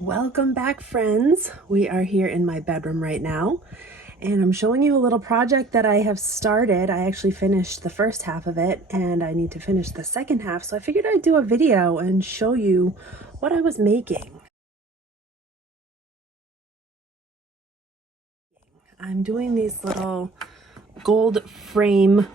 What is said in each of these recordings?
Welcome back, friends. We are here in my bedroom right now, and I'm showing you a little project that I have started. I actually finished the first half of it, and I need to finish the second half, so I figured I'd do a video and show you what I was making. I'm doing these little gold frame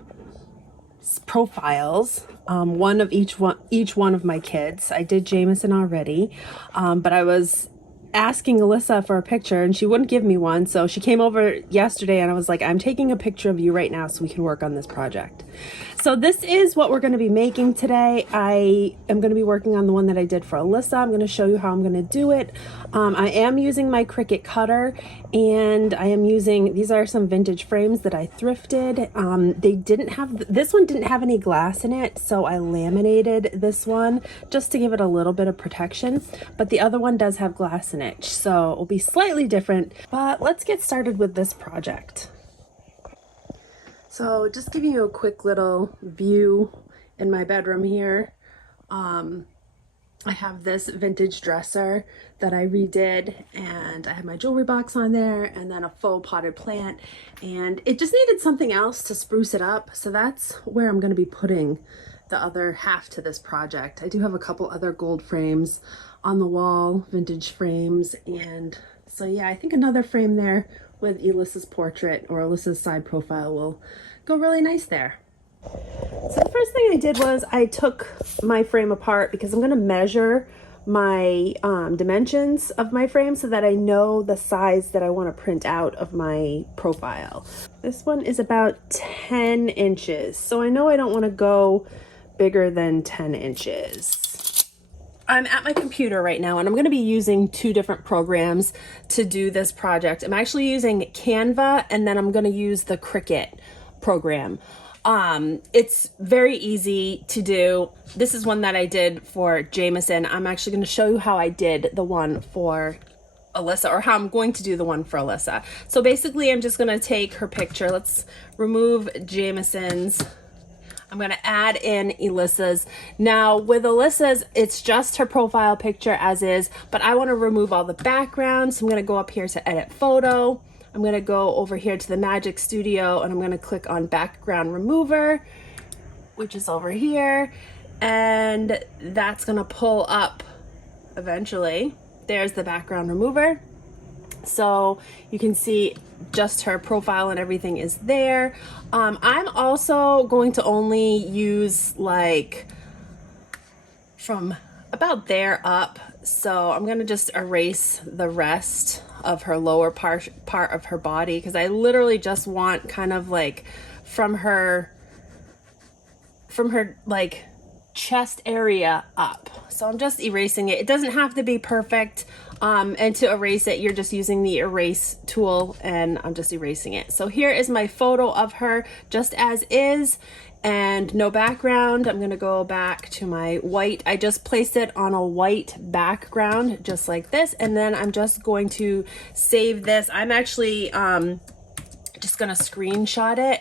profiles, one of each one of my kids. I did Jameson already, but I was asking Alyssa for a picture and she wouldn't give me one, so she came over yesterday and I was like, I'm taking a picture of you right now so we can work on this project. So this is what we're going to be making today. I am going to be working on the one that I did for Alyssa. I'm going to show you how I'm going to do it. I am using my Cricut Cutter, and I am using, these are some vintage frames that I thrifted. They didn't have, this one didn't have any glass in it, so I laminated this one just to give it a little bit of protection, but the other one does have glass in it, so it'll be slightly different. But let's get started with this project. So just giving you a quick little view in my bedroom here. I have this vintage dresser that I redid, and I have my jewelry box on there, and then a faux potted plant, and it just needed something else to spruce it up. So that's where I'm going to be putting the other half to this project. I do have a couple other gold frames on the wall, vintage frames, and so yeah, I think another frame there with Alyssa's portrait or Alyssa's side profile will go really nice there. So the first thing I did was I took my frame apart because I'm going to measure my dimensions of my frame so that I know the size that I want to print out of my profile. This one is about 10 inches, so I know I don't want to go bigger than 10 inches. I'm at my computer right now, and I'm going to be using two different programs to do this project. I'm actually using Canva, and then I'm going to use the Cricut program. It's very easy to do. This is one that I did for Jameson. I'm actually going to show you how I did the one for Alyssa, or how I'm going to do the one for Alyssa. So basically, I'm just going to take her picture. Let's remove Jameson's. I'm going to add in Alyssa's. Now with Alyssa's, it's just her profile picture as is, but I want to remove all the background. So I'm going to go up here to edit photo. I'm going to go over here to the Magic Studio, and I'm going to click on background remover, which is over here. And that's going to pull up eventually. There's the background remover. So you can see just her profile and everything is there. I'm also going to only use like from about there up. So I'm going to just erase the rest of her lower part of her body, because I literally just want kind of like from her like chest area up. So I'm just erasing it. It doesn't have to be perfect. And to erase it, you're just using the erase tool, and I'm just erasing it. So here is my photo of her just as is, and no background. I'm gonna go back to my white. I just placed it on a white background just like this, and then I'm just going to save this. I'm actually just gonna screenshot it.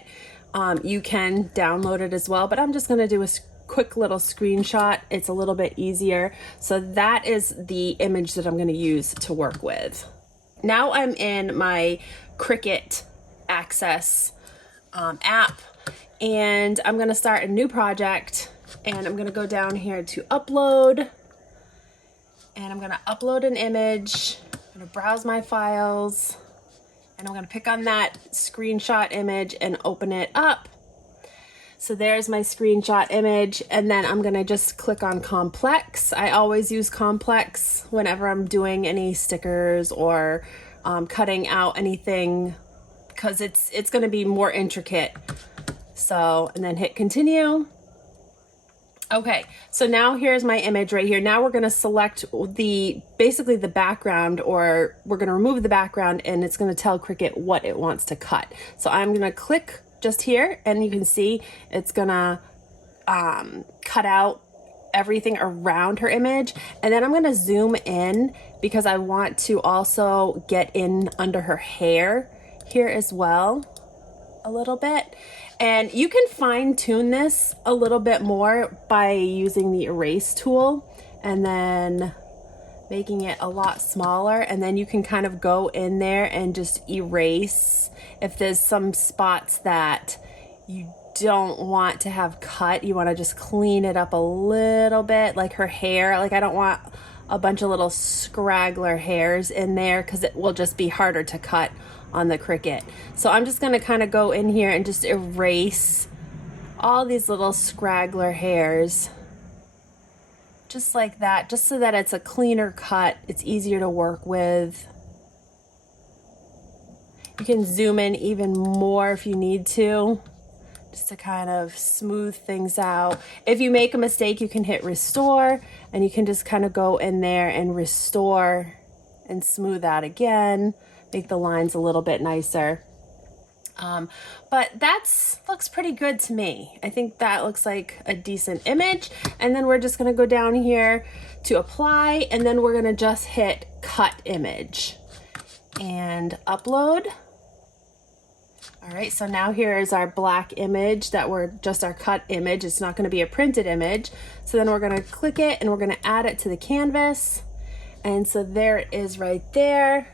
You can download it as well, but I'm just gonna do a quick little screenshot. It's a little bit easier. So that is the image that I'm going to use to work with. Now I'm in my Cricut Access app, and I'm going to start a new project, and I'm going to go down here to upload, and I'm going to upload an image. I'm going to browse my files, and I'm going to pick on that screenshot image and open it up. So there's my screenshot image, and then I'm gonna just click on complex. I always use complex whenever I'm doing any stickers or cutting out anything, because it's gonna be more intricate. So, and then hit continue. Okay, so now here's my image right here. Now we're gonna select basically the background, or we're gonna remove the background, and it's gonna tell Cricut what it wants to cut. So I'm gonna click just here, and you can see it's gonna cut out everything around her image, and then I'm gonna zoom in because I want to also get in under her hair here as well a little bit. And you can fine tune this a little bit more by using the erase tool, and then making it a lot smaller, and then you can kind of go in there and just erase if there's some spots that you don't want to have cut. You want to just clean it up a little bit, like her hair. Like I don't want a bunch of little scraggler hairs in there because it will just be harder to cut on the Cricut. So I'm just going to kind of go in here and just erase all these little scraggler hairs, just like that, just so that it's a cleaner cut. It's easier to work with. You can zoom in even more if you need to, just to kind of smooth things out. If you make a mistake, you can hit restore, and you can just kind of go in there and restore and smooth out again, make the lines a little bit nicer. But that's looks pretty good to me. I think that looks like a decent image. And then we're just gonna go down here to apply, and then we're gonna just hit cut image and upload. All right, so now here is our black image that we're just our cut image. It's not gonna be a printed image. So then we're gonna click it and we're gonna add it to the canvas. And so there it is right there.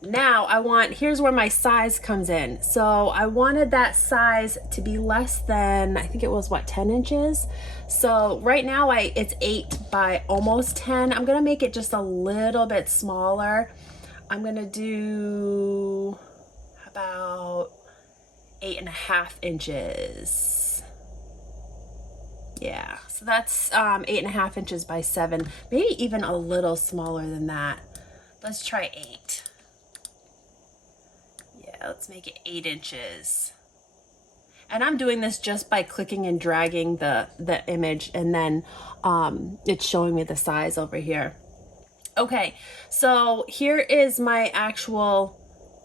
Now here's where my size comes in. So I wanted that size to be less than, I think it was what, 10 inches? So right now it's 8 by almost 10. I'm gonna make it just a little bit smaller. I'm gonna do about 8.5 inches. Yeah, so that's 8.5 inches by 7, maybe even a little smaller than that. Let's try 8. Let's make it 8 inches. And I'm doing this just by clicking and dragging the image, and then it's showing me the size over here. Okay, so here is my actual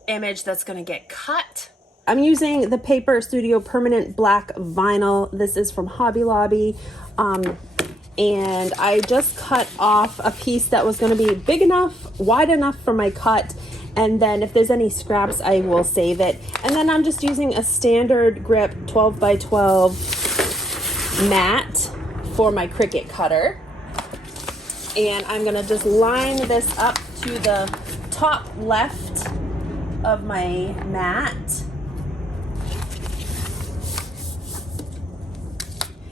image that's gonna get cut. I'm using the Paper Studio Permanent Black Vinyl. This is from Hobby Lobby. And I just cut off a piece that was gonna be big enough, wide enough for my cut. And then if there's any scraps, I will save it. And then I'm just using a standard grip 12 by 12 mat for my Cricut Cutter. And I'm gonna just line this up to the top left of my mat.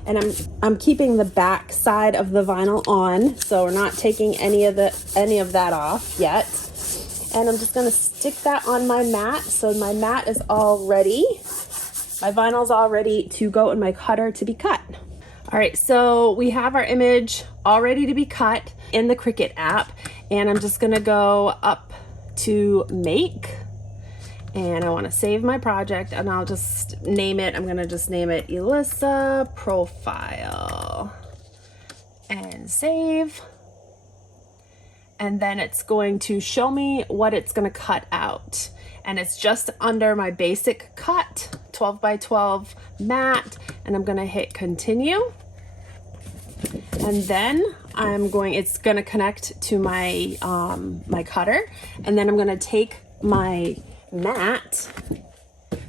And I'm keeping the back side of the vinyl on, so we're not taking any of that off yet. And I'm just gonna stick that on my mat. So my mat is all ready. My vinyl's all ready to go in my cutter to be cut. All right, so we have our image all ready to be cut in the Cricut app. And I'm just gonna go up to make. And I wanna save my project, and I'll just name it. I'm gonna just name it Elissa Profile. And save. And then it's going to show me what it's going to cut out. And it's just under my basic cut, 12 by 12 mat. And I'm going to hit continue. And then it's going to connect to my, my cutter. And then I'm going to take my mat.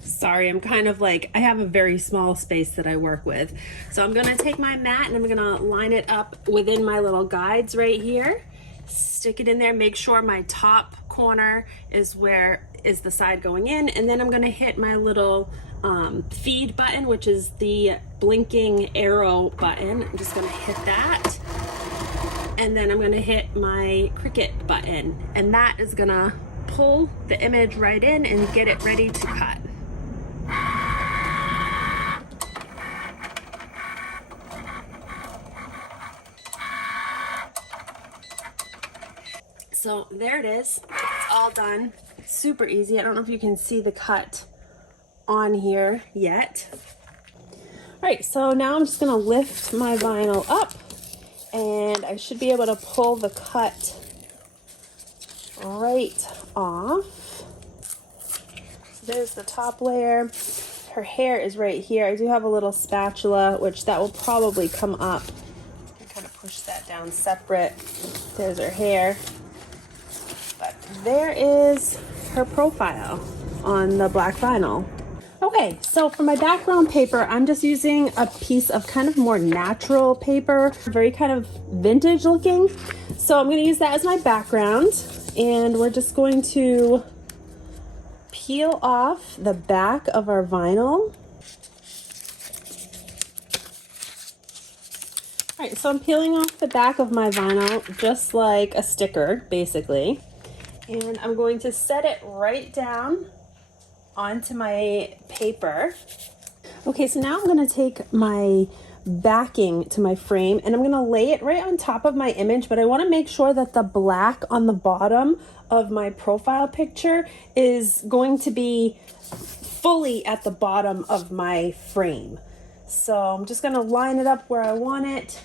Sorry, I'm kind of like, I have a very small space that I work with. So I'm going to take my mat and I'm going to line it up within my little guides right here. Stick it in there, make sure my top corner is the side going in, and then I'm going to hit my little feed button, which is the blinking arrow button. I'm just going to hit that, and then I'm going to hit my Cricut button, and that is going to pull the image right in and get it ready to cut. So there it is, it's all done, super easy. I don't know if you can see the cut on here yet. All right, so now I'm just gonna lift my vinyl up, and I should be able to pull the cut right off. So there's the top layer. Her hair is right here. I do have a little spatula, which that will probably come up. I kind of push that down separate. There's her hair. But there is her profile on the black vinyl. Okay, so for my background paper, I'm just using a piece of kind of more natural paper, very kind of vintage looking. So I'm going to use that as my background, and we're just going to peel off the back of our vinyl. All right, so I'm peeling off the back of my vinyl just like a sticker, basically. And I'm going to set it right down onto my paper. Okay, so now I'm going to take my backing to my frame and I'm going to lay it right on top of my image, but I want to make sure that the black on the bottom of my profile picture is going to be fully at the bottom of my frame. So I'm just going to line it up where I want it,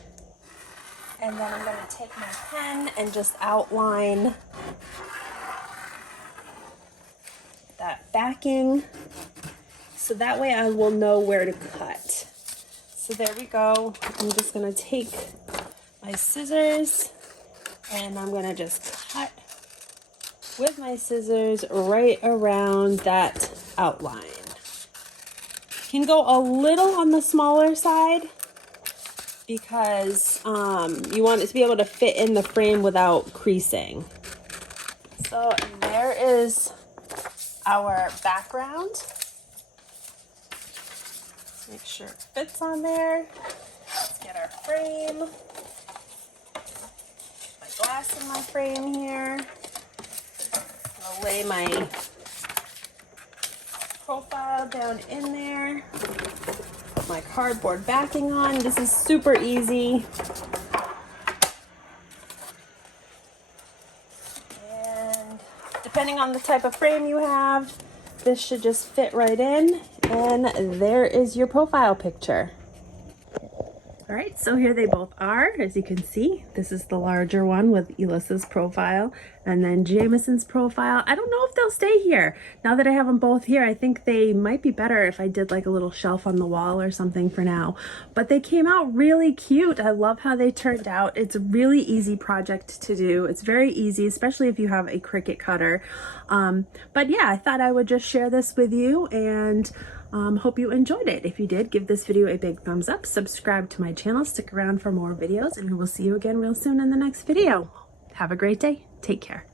and then I'm going to take my pen and just outline that backing, so that way I will know where to cut. So there we go. I'm just gonna take my scissors and I'm gonna just cut with my scissors right around that outline. You can go a little on the smaller side because you want it to be able to fit in the frame without creasing. So there is our background. Make sure it fits on there. Let's get our frame. My glass in my frame here. I'll lay my profile down in there. Put my cardboard backing on. This is super easy. And depending on the type of frame you have, this should just fit right in, and there is your profile picture. All right, so here they both are. As you can see, this is the larger one with Elissa's profile, and then Jameson's profile. I don't know if they'll stay here. Now that I have them both here, I think they might be better if I did like a little shelf on the wall or something for now. But they came out really cute. I love how they turned out. It's a really easy project to do. It's very easy, especially if you have a Cricut Cutter. But yeah, I thought I would just share this with you, and hope you enjoyed it. If you did, give this video a big thumbs up, subscribe to my channel, stick around for more videos, and we will see you again real soon in the next video. Have a great day. Take care.